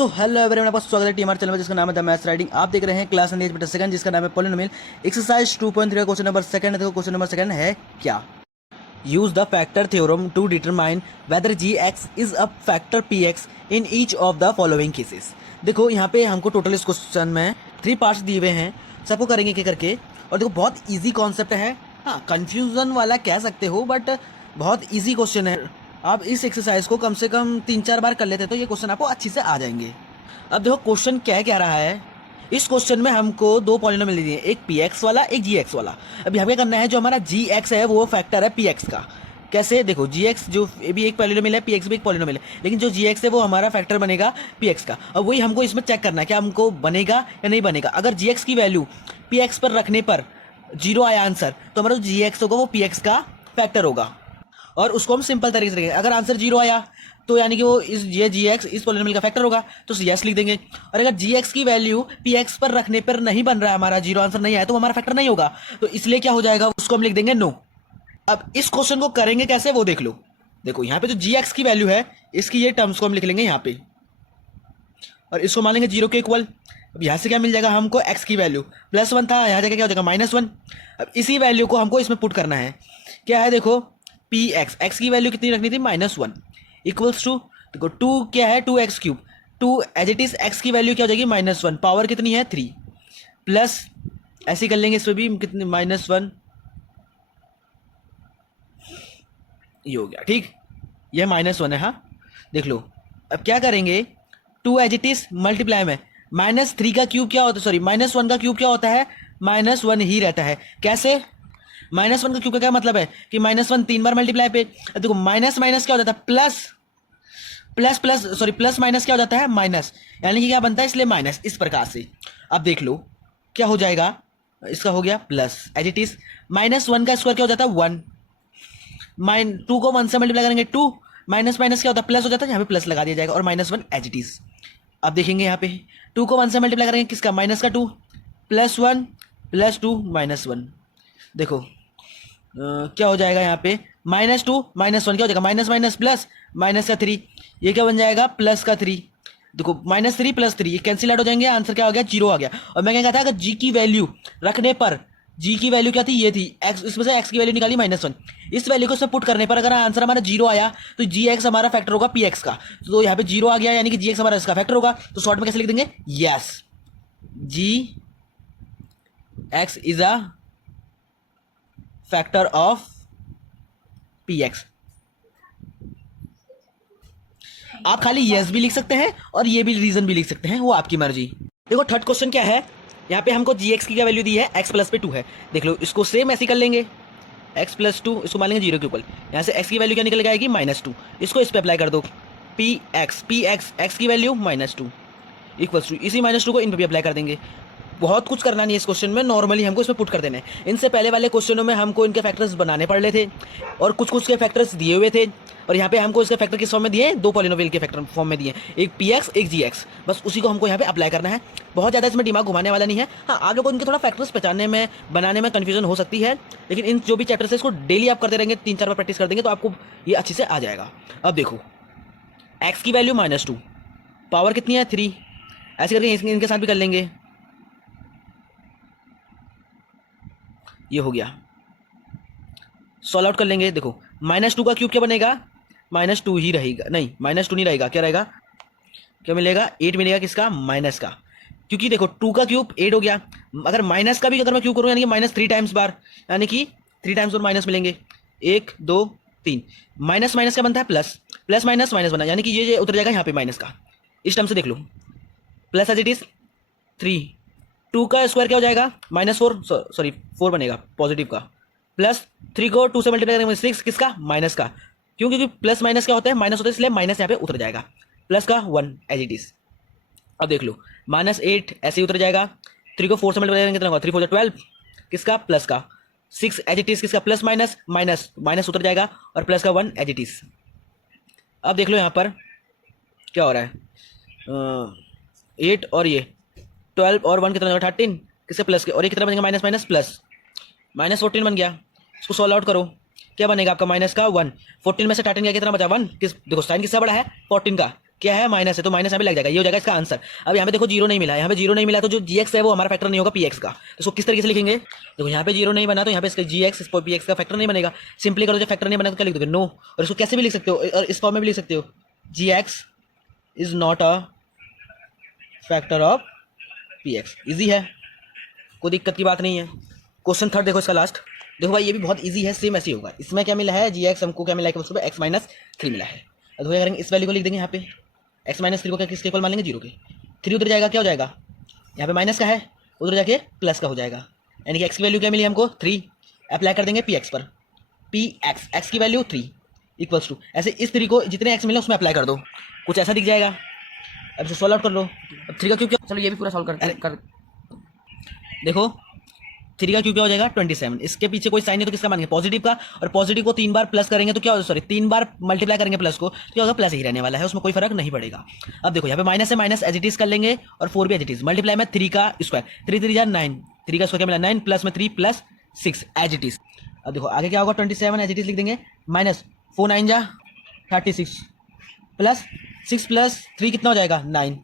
तो hello everyone, आपका स्वागत है टीमार चैनल में जिसका नाम है द मैथ्स राइडिंग। आप देख रहे हैं क्लास 9 सेकंड जिसका नाम है polynomial exercise 2.3 question number second. देखो क्वेश्चन नंबर सेकंड है क्या। Use the factor theorem to determine whether g x is a factor p x in each of the following cases. देखो यहाँ पे हमको टोटल इस क्वेश्चन में 3 पार्ट्स दिए हुए हैं, सबको करेंगे क्या करके। और देखो बहुत ईजी कॉन्सेप्ट है, हाँ कंफ्यूजन वाला कह सकते हो बट बहुत ईजी क्वेश्चन है। आप इस एक्सरसाइज को कम से कम 3-4 बार कर लेते तो ये क्वेश्चन आपको अच्छी से आ जाएंगे। अब देखो क्वेश्चन क्या कह रहा है। इस क्वेश्चन में हमको 2 पॉलिनोमियल दिए हैं, एक पी एक्स वाला एक जी एक्स वाला। अब यहाँ क्या करना है, जो हमारा जी एक्स है वो फैक्टर है पी एक्स का। कैसे, देखो जी एक्स जो भी एक पॉलिनोमियल है, पी एक्स भी एक पॉलिनोमियल है, लेकिन जो जी एक्स है वो हमारा फैक्टर बनेगा पी एक्स का। अब वही हमको इसमें चेक करना है क्या हमको बनेगा या नहीं बनेगा। अगर जी एक्स की वैल्यू पी एक्स पर रखने पर 0 आया आंसर, तो हमारा जो जी एक्स होगा वो पी एक्स का फैक्टर होगा। और उसको हम सिंपल तरीके से लिखेंगे। अगर आंसर 0 आया तो यानी कि वो ये जी एक्स इस पॉलिनोमियल का फैक्टर होगा, तो यस लिख देंगे। और अगर जी एक्स की वैल्यू पी एक्स पर रखने पर नहीं बन रहा है, हमारा 0 आंसर नहीं आया, तो हमारा फैक्टर नहीं होगा, तो इसलिए क्या हो जाएगा, उसको हम लिख देंगे नो। अब इस क्वेश्चन को करेंगे कैसे वो देख लो। देखो यहाँ पे जो जी एक्स की वैल्यू है इसकी ये टर्म्स को हम लिख लेंगे यहाँ पे, और इसको मान लेंगे 0 के इक्वल। अब यहाँ से क्या मिल जाएगा हमको, x की वैल्यू +1 था, यहाँ जाके क्या हो जाएगा -1। अब इसी वैल्यू को हमको इसमें पुट करना है। क्या है देखो, पी एक्स, एक्स की वैल्यू कितनी रखनी थी -1 इक्वल्स टू, देखो 2 क्या है 2x3, 2 as it is x की वैल्यू क्या हो जाएगी -1, पावर कितनी है 3, प्लस ऐसे कर लेंगे इसमें भी कितनी -1, ये हो गया ठीक, यह -1 है। हाँ देख लो। अब क्या करेंगे, 2 एज इट इज मल्टीप्लाई में -3 का क्यूब क्या होता है, सॉरी -1 का क्यूब क्या होता है, -1 ही रहता है। कैसे, -1 का क्यूब का क्या मतलब है कि -1 3 बार मल्टीप्लाई पे। देखो माइनस माइनस क्या हो जाता है plus, plus plus sorry plus minus क्या हो जाता है माइनस, यानी कि क्या बनता है इसलिए माइनस, इस प्रकार से। अब देख लो क्या हो जाएगा, इसका हो गया प्लस एज इट इज, -1 का स्क्वायर क्या हो जाता है 1, 2 को 1 से मल्टीप्लाई करेंगे 2, माइनस माइनस क्या होता है प्लस हो जाता है, यहाँ पे प्लस लगा दिया जाएगा और -1 एज इट इज। अब देखेंगे यहाँ पे 2 को 1 से मल्टीप्लाई करेंगे किसका, माइनस का 2, +1 +2 -1। देखो क्या हो जाएगा यहाँ पे, -2 -1 क्या हो जाएगा, माइनस माइनस प्लस, माइनस का 3, ये क्या बन जाएगा प्लस का 3। देखो -3 +3 ये कैंसिल आउट हो जाएंगे, आंसर क्या हो गया 0 आ गया। और मैं क्या कहता अगर जी की वैल्यू रखने पर, जी की वैल्यू क्या थी, ये थी एक्स, इसमें से एक्स की वैल्यू निकाली -1, इस वैल्यू को इसमें पुट करने पर अगर आंसर हमारा 0 आया तो जी एक्स हमारा फैक्टर होगा पी एक्स का। तो यहाँ पे 0 आ गया यानी कि जी एक्स हमारा इसका फैक्टर होगा, तो शॉर्ट में कैसे लिख देंगे, yes g x is a factor of p x. आप खाली यस भी लिख सकते हैं और ये भी रीजन भी लिख सकते हैं, वो आपकी मर्जी। देखो थर्ड क्वेश्चन क्या है, यहाँ पे हमको जी एक्स की क्या वैल्यू दी है, x प्लस पे 2 है। देख लो इसको सेम ऐसे कर लेंगे, x प्लस 2 इसको मान लेंगे 0 के ऊपर, यहाँ से x की वैल्यू क्या निकल आएगी -2, इसको इस पे अप्लाई कर दो, पी एक्स x की वैल्यू -2 इक्वल्स टू, इसी -2 को इन पे भी अप्लाई कर देंगे। बहुत कुछ करना नहीं है इस क्वेश्चन में, नॉर्मली हमको इसमें पुट कर देना है। इनसे पहले वाले क्वेश्चनों में हमको इनके फैक्टर्स बनाने पड़ रहे थे और कुछ कुछ के फैक्टर्स दिए हुए थे, और यहाँ पे हमको इसके फैक्टर किस फॉर्म में दिए, 2 पॉलिनोमियल के फैक्टर फॉर्म में दिए, एक पी एक्स एक जी एक्स, बस उसी को हमको यहाँ पे अप्लाई करना है। बहुत ज़्यादा इसमें दिमाग घुमाने वाला नहीं है। हाँ आप लोगों को इनके थोड़ा फैक्टर्स पहचानने में बनाने में कन्फ्यूजन हो सकती है, लेकिन इन जो भी चैप्टर्स है इसको डेली आप करते रहेंगे, 3-4 बार प्रैक्टिस कर देंगे तो आपको ये अच्छी से आ जाएगा। अब देखो एक्स की वैल्यू -2, पावर कितनी है 3, ऐसे करके इनके साथ भी कर लेंगे, ये हो गया, सॉल्व आउट कर लेंगे। देखो -2 का क्यूब क्या बनेगा, -2 ही रहेगा, नहीं -2 नहीं रहेगा, क्या रहेगा, क्या मिलेगा 8 मिलेगा, किसका माइनस का, क्योंकि देखो 2 का क्यूब 8 हो गया, अगर माइनस का भी अगर मैं क्यूब करूँ यानी कि -3 टाइम्स बार, यानी कि 3 टाइम्स और माइनस मिलेंगे, 1 2 3, माइनस माइनस क्या बनता है प्लस, प्लस माइनस माइनस बना, यानी कि ये उतर जाएगा यहाँ पे माइनस का, इस टर्म से देख लो, प्लस एज इट इज 3, 2 का स्क्वायर क्या हो जाएगा -4, सॉरी 4 बनेगा पॉजिटिव का, प्लस 3 को 2 से मल्टीप्लाई करेंगे 6, किसका माइनस का, क्यों, क्योंकि प्लस माइनस क्या होता है माइनस होता है, इसलिए माइनस यहाँ पे उतर जाएगा, प्लस का 1 एज इट इज। अब देख लो -8 ऐसे ही उतर जाएगा, 3 को 4 से मल्टीप्लाई करेंगे कितना होगा, 3 4 12, किसका प्लस का, 6 एज इट इज, किसका प्लस माइनस माइनस माइनस उतर जाएगा और प्लस का 1 एज इट इज। अब देख लो यहाँ पर क्या हो रहा है, 8 और ये 12 और 1 कितना होगा 13, किसके प्लस के, और ये कितना बनेगा माइनस माइनस प्लस, -14 बन गया। इसको सॉल्व आउट करो, क्या बनेगा आपका माइनस का 1, 14 में से 13 गया कितना बचा 1, किस देखो साइन किसका बड़ा है 14 का, क्या है, माइनस है, तो माइनस यहाँ पे लग जाएगा, ये हो जाएगा इसका आंसर। अब यहाँ पे देखो जीरो नहीं मिला, यहाँ पे जीरो नहीं मिला तो जो जीएक्स है वो हमारा फैक्टर नहीं होगा पीएक्स का। तो इसको किस तरीके से लिखेंगे, देखो यहाँ पे जीरो नहीं बना तो यहाँ पे इसका जीएक्स पीएक्स का फैक्टर नहीं बनेगा। सिंपली करो, जब फैक्टर नहीं बना तो क्या लिख दोगे, नो। और इसको कैसे भी लिख सकते हो, और इस फॉर्म में भी लिख सकते हो, GX is not a factor of px. Easy है, कोई दिक्कत की बात नहीं है। क्वेश्चन थर्ड देखो इसका लास्ट, देखो भाई ये भी बहुत इजी है, सेम ऐसे ही होगा। इसमें क्या मिला है, जीएक्स हमको क्या मिला है, उसको एक्स माइनस 3 मिला है। तो क्या करेंगे, इस वैल्यू को लिख देंगे यहाँ पे, एक्स माइनस 3 को क्या किसके इक्वल मान लेंगे, 0 के। 3 उधर जाएगा, क्या हो जाएगा, यहाँ पे माइनस का है, उधर जाके प्लस का हो जाएगा। यानी कि एक्स की वैल्यू क्या मिली हमको, 3। अप्लाई कर देंगे पी एक्स पर, पी एक्स, एक्स की वैल्यू 3 इक्वल्स टू, ऐसे इस 3 को जितने एक्स मिला उसमें अप्लाई कर दो, कुछ ऐसा दिख जाएगा। अब इसे सॉल्व आउट कर लो। अब 3 का क्यूब क्या, चलो ये भी पूरा सॉल्व कर देखो, 3 का क्यूब क्या हो जाएगा, 27। इसके पीछे कोई साइन है तो किसका मानेंगे, पॉजिटिव का। और पॉजिटिव को 3 बार प्लस करेंगे तो क्या हो, सॉरी 3 बार मल्टीप्लाई करेंगे प्लस को, तो क्या होगा, प्लस ही रहने वाला है, उसमें कोई फर्क नहीं पड़ेगा। अब देखो यहाँ पे माइनस है, माइनस एज इट इज कर लेंगे, और 4 भी एज इट इज। मल्टीप्लाई में 3 का स्क्वायर, 3 3 9, 3 का स्क्वायर क्या मिला 9, प्लस में 3 प्लस 6 एज इट इज। अब देखो आगे क्या होगा, 27 एज इट इज लिख देंगे, माइनस 4 9 जा 36, प्लस 6 प्लस 3 कितना हो जाएगा, 9।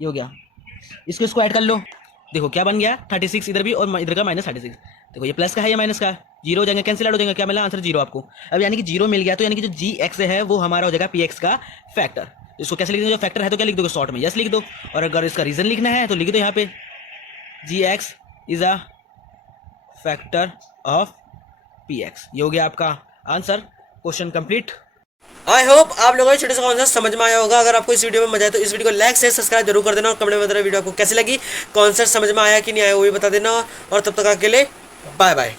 ये हो गया, इसको इसको ऐड कर लो, देखो क्या बन गया, 36 इधर भी और इधर का माइनस 36। देखो ये प्लस का है, ये माइनस का है, जीरो हो जाएंगे, कैंसिल आउट हो जाएंगे, क्या मिला आंसर 0 आपको। अब यानी कि 0 मिल गया, तो यानी कि जो जी एक्स है वो हमारा हो जाएगा पी एक्स का फैक्टर। इसको कैसे लिख दो, जो फैक्टर है तो क्या लिख दोगे, शॉर्ट में यस लिख दो। और अगर इसका रीजन लिखना है तो लिख दो यहाँ पे, g x is a factor of p x. ये हो गया आपका answer, question complete. I hope आप लोगों को छोटे से कॉन्सेप्ट समझ में आया होगा। अगर आपको इस वीडियो में मजा आए तो इस वीडियो को लाइक से सब्सक्राइब जरूर कर देना, और कमेंट में बताना वीडियो आपको कैसी लगी, कॉन्सेप्ट समझ में आया कि नहीं आया वो भी बता देना। और तब तक के लिए बाय बाय।